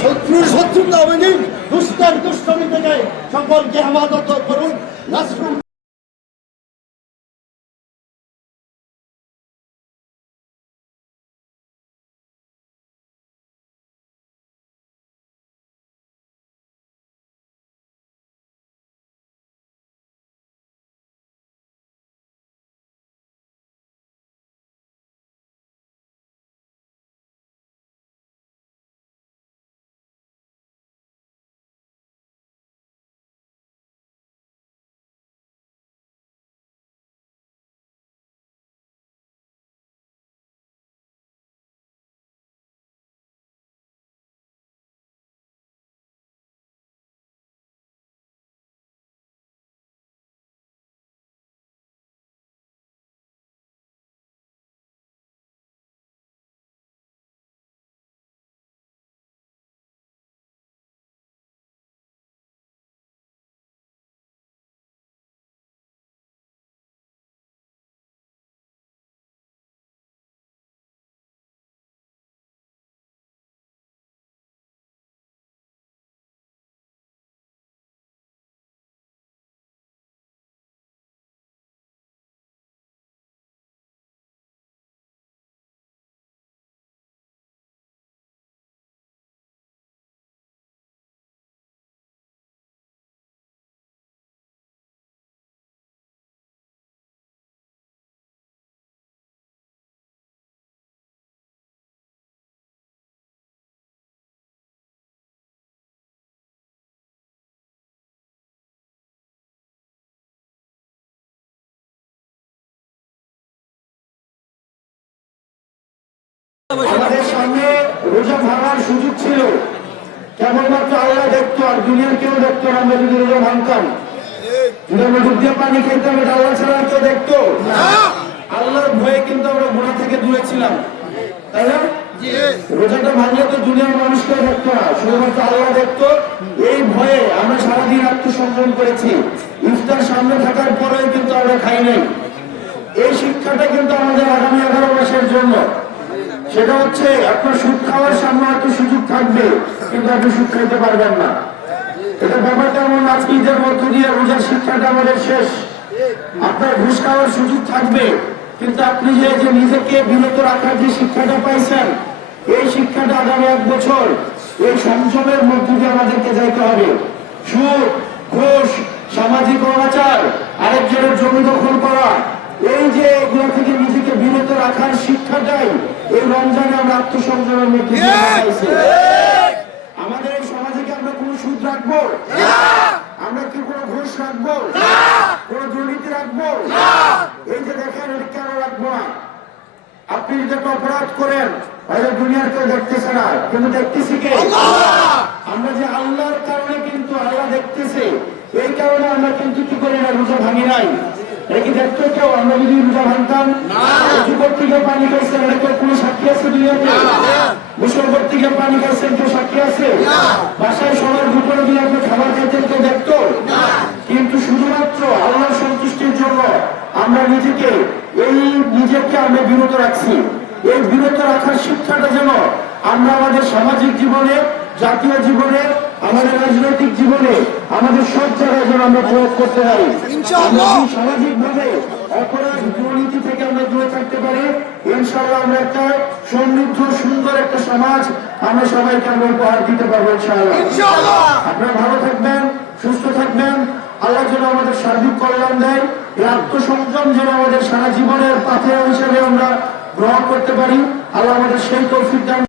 শত্রুর শত্রুতা মেনে দুষ্টের দুষ্টমি থেকে সকলকে হেফাজত করুন। নাসরুল আমাদের সামনে রোজা ভাঙার সুযোগ ছিল, কেবলমাত্র আল্লাহ দেখতো আর দুনিয়ার কেউ দেখতো না। আমরা যদি রোজা ভাঙতাম, যদি আমরা ডুব দিয়ে পানি খেতাম, এটা আল্লাহ ছাড়া কেউ দেখতো? আল্লাহর ভয়ে কিন্তু আমরা গুনাহ থেকে দূরে ছিলাম, তাই না? রোজাটা ভাঙলে তো দুনিয়ার মানুষ কেউ দেখতো না, শুধুমাত্র আল্লাহ দেখতো। এই ভয়ে আমরা সারাদিন আত্মসংযম করেছি। ইফতার সামনে থাকার পরেও কিন্তু আমরা খাই নাই। এই শিক্ষাটা কিন্তু আমাদের আগামী 11 মাসের জন্য। সেটা হচ্ছে আপনার সুদ খাওয়ার সামনে হয়তো সুযোগ থাকবে, কিন্তু আপনি সুদ খাইতে পারবেন না। এটা ব্যাপারটা এমন, আজকে ঈদের মধ্য দিয়ে রোজার শিক্ষাটা আমাদের শেষ। আপনার ঘুষ খাওয়ার সুযোগ থাকবে, কিন্তু আপনি যে নিজেকে বিরত রাখার যে শিক্ষাটা পাইছেন, এই শিক্ষাটা আগামী 1 বছর এই সংযমের মধ্য দিয়ে আমাদেরকে যাইতে হবে। সুদ, ঘুষ, সামাজিক অনাচার, আরেকজনের জমি দখল করা, এই যে এগুলো থেকে নিজেকে বিরত রাখার শিক্ষাটাই এই রমজানে আমরা আত্মসংযমের মধ্যে পাইছি। আমাদের এই সমাজে কি আমরা কোনো সুদ রাখবো? আমরা কি কোনো ঘুষ রাখবো? কোনো দুর্নীতি রাখবো? এই যে দেখেন, এটা কেন রাখবো না? আপনি যদি একটা অপরাধ করেন, হয়তো দুনিয়ার কেউ দেখতেছে না, কিন্তু দেখতেছি কে? আমরা যে আল্লাহর কারণে, কিন্তু আল্লাহ দেখতেছে, এই কারণে আমরা কিন্তু কি করি না, রোজা ভাঙি নাই। এটা কি দেখতো কেউ? আমরা যদি রোজা ভাঙতাম, উঁচু করতে গিয়ে পানি খাইছেন, এটা কেউ কোনো সাক্ষী আছে দুনিয়াতে? গোসল করতে গিয়ে পানি খাইছেন, কেউ সাক্ষী আছে? বাসায় সবার দুপুরে দিয়ে আপনি খাবার খাইতেন, কেউ দেখতো? কিন্তু শুধুমাত্র আল্লাহর সন্তুষ্টির জন্য আমরা নিজেকে আমরা বিরত রাখছি। এই বিরত রাখার শিক্ষাটা যেন আমরা আমাদের সামাজিক জীবনে, জাতীয় জীবনে, আমাদের রাজনৈতিক জীবনে, আমাদের সব জায়গায় যেন আমরা প্রয়োগ করতে পারি। সামাজিক ভাবে অপরাধ, দুর্নীতি থেকে আমরা দূরে থাকতে পারি। ইনশাআল্লাহ আমরা একটা সমৃদ্ধ, সুন্দর একটা সমাজ আমরা সবাইকে আমরা উপহার দিতে পারবো ইনশাআল্লাহ। আপনারা ভালো থাকবেন, সুস্থ থাকবেন। আল্লাহ যেন আমাদের সার্বিক কল্যাণ দেয়। এই আত্মসংযম যেন আমাদের সারা জীবনের পাথেয় হিসেবে আমরা গ্রহণ করতে পারি। আল্লাহ আমাদের সেই তৌফিক দান